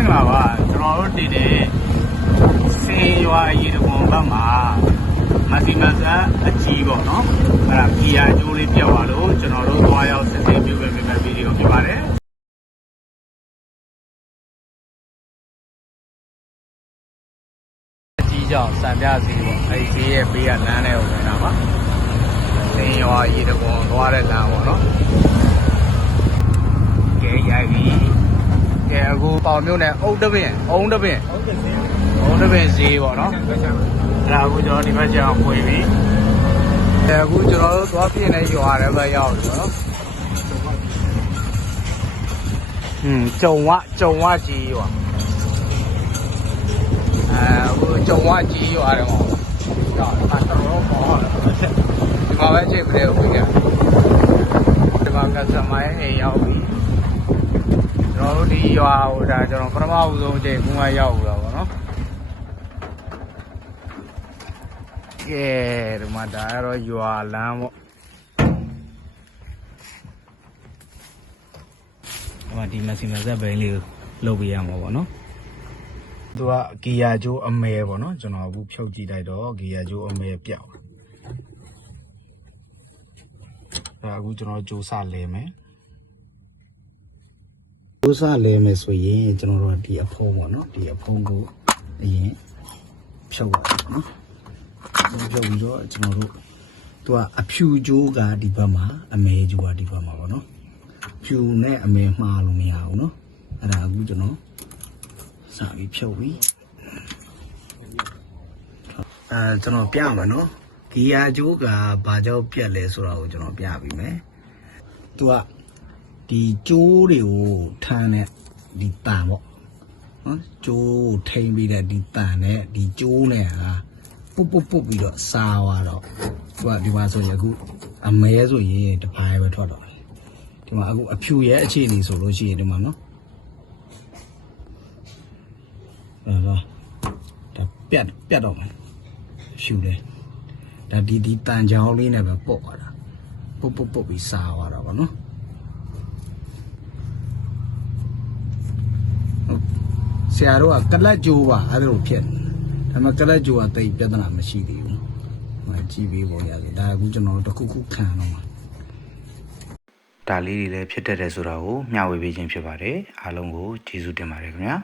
င်္ဂလာပါကျွန်တော်တို့တည်တဲ့စေရွာရေတံခွန်ဘက်မှာမစီမစအကြီးပေါ့နော်အဲ့ဒါကီယာကျိုးလေးပြတ်သွားလို့ကျွန်တော်တို့သွားရောက်စစ်ဆေးပြုပေးမယ့်ဗီဒီယိုဖြစ်ပါတယ်အကြီးကြောင့်စံပြစီပေါ့အဲ့ဒီရဲ့ဘေးကလမ်းထဲကိုဝင်တာပါစေရွာရေတံခွန်သွားတဲ့လမ်းပေါ့နော်ကဲရိုက်ပြီကဲအခုပေါင်မြို့နယ်အုံတပင်ဈေးပေါ့နော်အဲ့ဒါအခုကျွန်တော်ဒီဘက်ကျအောင်ဖွေပြီအခုကျွန်တော်တို့သွားပြင်းနေရွာတဲ့ဘက်ရောက်ပြီနော်ကြုံဝကြီးရွာအခုကြုံဝကြီးရွာတယ်ပေါ့တော့တော်တော်ပေါ်လာတယ်ဒီမှာပဲချိန်ပြည့်ဦးပြီဒီမှာကစမိုင်းအိမ်ရောက်ပြီကျွန်တော်တို့ဒီရွာဟိုဒါကျွန်တော်ပထမဦးဆုံးအချိန်ခုမှရောက်လာပါတော့ကဲဒီမှာဒါကတော့ရွာလမ်းပေါ့ဒီမှာဒီမစီမဆက်ဘိန်းလေးလုပ်ပေးရမှာပေါ့နော်သူကဂီယာကျိုးအမဲပေါ့နော်ကျွန်တော်အခုဖြုတ်ကြည့်လိုက်တော့ဂီယာကျိုးအမဲပြောက်အခုကျွန်တော်ကြိုးစလဲမယ်ကျိုးစားလဲမယ်ဆိုရင်ကျွန်တော်တို့ဒီအဖုံးပေါ့နော်ဒီအဖုံးကိုအရင်ဖြုတ်ရအောင်နော်ဖြုတ်ပြီးတော့ကျွန်တော်တို့သူကအဖြူကျိုးကဒီဘက်မှာအမဲကျိုးကဒီဘက်မှာပေါ့နော်ဖြူနဲ့အမဲမှားလို့မရဘူးနော်အဲ့ဒါအခုကျွန်တော်စပြီးဖြုတ်ပြီးကျွန်တော်ပြမယ်နော်ဂီယာကျိုးကဘာကြောင့်ပြက်လဲဆိုတာကိုကျွန်တော်ပြပြီးမယ်သူကဒီကျိုးတွေကိုထမ်းတဲ့ဒီတန်ပေါ့နော်ကျိုးထိမ့်ပြီးတဲ့ဒီတန်နဲ့ဒီကျိုးနဲ့ဟာပုတ်ပြီးတော့စားသွားတော့သူကဒီမှာဆိုရင်အခုအမဲဆိုရင်တစ်ပိုင်းပဲထွက်တော့တယ်ဒီမှာအခုအဖြူရဲ့အခြေအနေဆိုလို့ရှိရင်ဒီမှာနော်ဒါပြတ်တော့မယ်ဖြူတယ်ဒါဒီတန်ချောင်းလေးနဲ့ပဲပုတ်သွားတာပုတ်ပြီးစားသွားတာပေါ့နော်ဆရာတို့ကကလတ်ကြိုးပါအဲ့လိုဖြစ်ဒါပေမဲ့ကလတ်ကြိုးကတိတ်ပြဿနာမရှိသေးဘူးကြည့်ပေးပေါ်ရတယ်ဒါအခုကျွန်တော်တို့တစ်ခုခုခံတော့မှာဒါလေးတွေလည်းဖြစ်တတ်တယ်ဆိုတာကိုမျှဝေပေးခြင်းဖြစ်ပါတယ်အားလုံးကိုကျေးဇူးတင်ပါတယ်ခင်ဗျာ